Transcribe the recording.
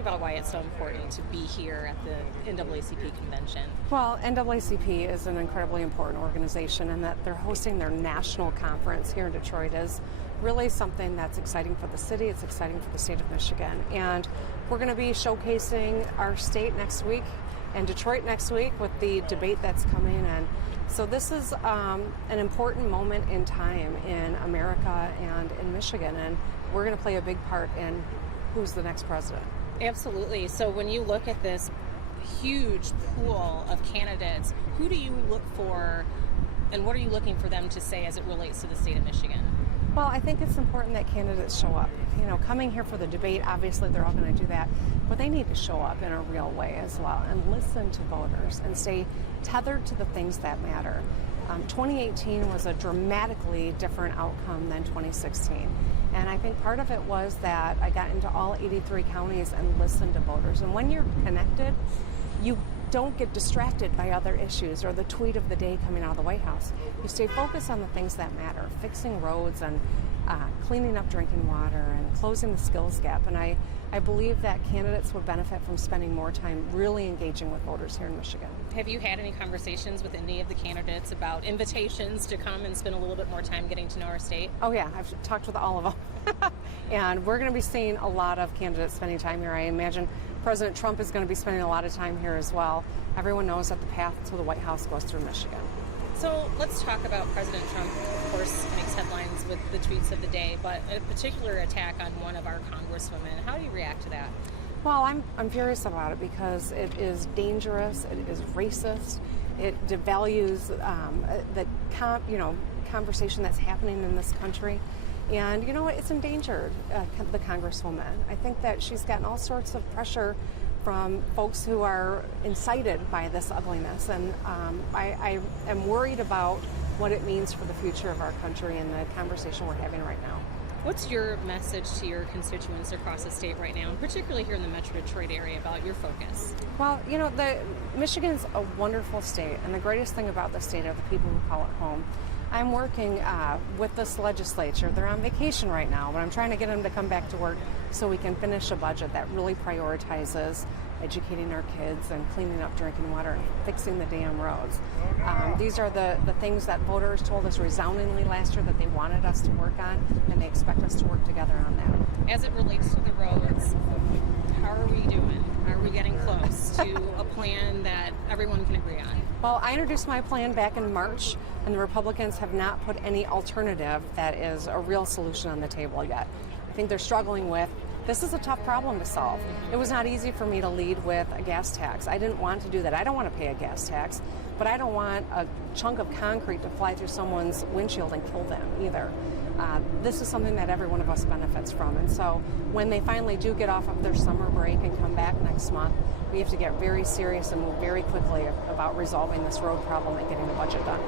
About why it's so important to be here at the NAACP convention. Well, NAACP is an incredibly important organization, and that they're hosting their national conference here in Detroit is really something that's exciting for the city. It's exciting for the state of Michigan, and we're going to be showcasing our state next week and Detroit next week with the debate that's coming. And so this is an important moment in time in America and in Michigan, and we're going to play a big part in who's the next president. Absolutely. So when you look at this huge pool of candidates, who do you look for and what are you looking for them to say as it relates to the state of Michigan? Well, I think it's important that candidates show up. You know, coming here for the debate, obviously they're all going to do that, but they need to show up in a real way as well and listen to voters and stay tethered to the things that matter. 2018 was a dramatically different outcome than 2016. And I think part of it was that I got into all 83 counties and listened to voters. And when you're connected, you don't get distracted by other issues or the tweet of the day coming out of the White House. You stay focused on the things that matter, fixing roads and cleaning up drinking water and closing the skills gap. And I believe that candidates would benefit from spending more time really engaging with voters here in Michigan. Have you had any conversations with any of the candidates about invitations to come and spend a little bit more time getting to know our state? Oh yeah, I've talked with all of them. And we're going to be seeing a lot of candidates spending time here. I imagine President Trump is going to be spending a lot of time here as well. Everyone knows that the path to the White House goes through Michigan. So let's talk about President Trump. Of course, makes headlines with the tweets of the day, but a particular attack on one of our congresswomen. How do you react to that? Well, I'm furious about it because it is dangerous. It is racist. It devalues the conversation that's happening in this country. And, you know, it's endangered the congresswoman. I think that she's gotten all sorts of pressure from folks who are incited by this ugliness. And I am worried about what it means for the future of our country and the conversation we're having right now. What's your message to your constituents across the state right now, and particularly here in the Metro Detroit area, about your focus? Well, you know, Michigan's a wonderful state, and the greatest thing about the state are the people who call it home. I'm working with this legislature. They're on vacation right now, but I'm trying to get them to come back to work so we can finish a budget that really prioritizes educating our kids and cleaning up drinking water and fixing the damn roads. These are the things that voters told us resoundingly last year that they wanted us to work on, and they expect us to work together on that. As it relates to the roads, how are we doing? Are we getting close to a plan that everyone can agree on? Well, I introduced my plan back in March, and the Republicans have not put any alternative that is a real solution on the table yet. I think they're struggling with, this is a tough problem to solve. It was not easy for me to lead with a gas tax. I didn't want to do that. I don't want to pay a gas tax, but I don't want a chunk of concrete to fly through someone's windshield and kill them either. This is something that every one of us benefits from. And so when they finally do get off of their summer break and come back next month, we have to get very serious and move very quickly about resolving this road problem and getting the budget done.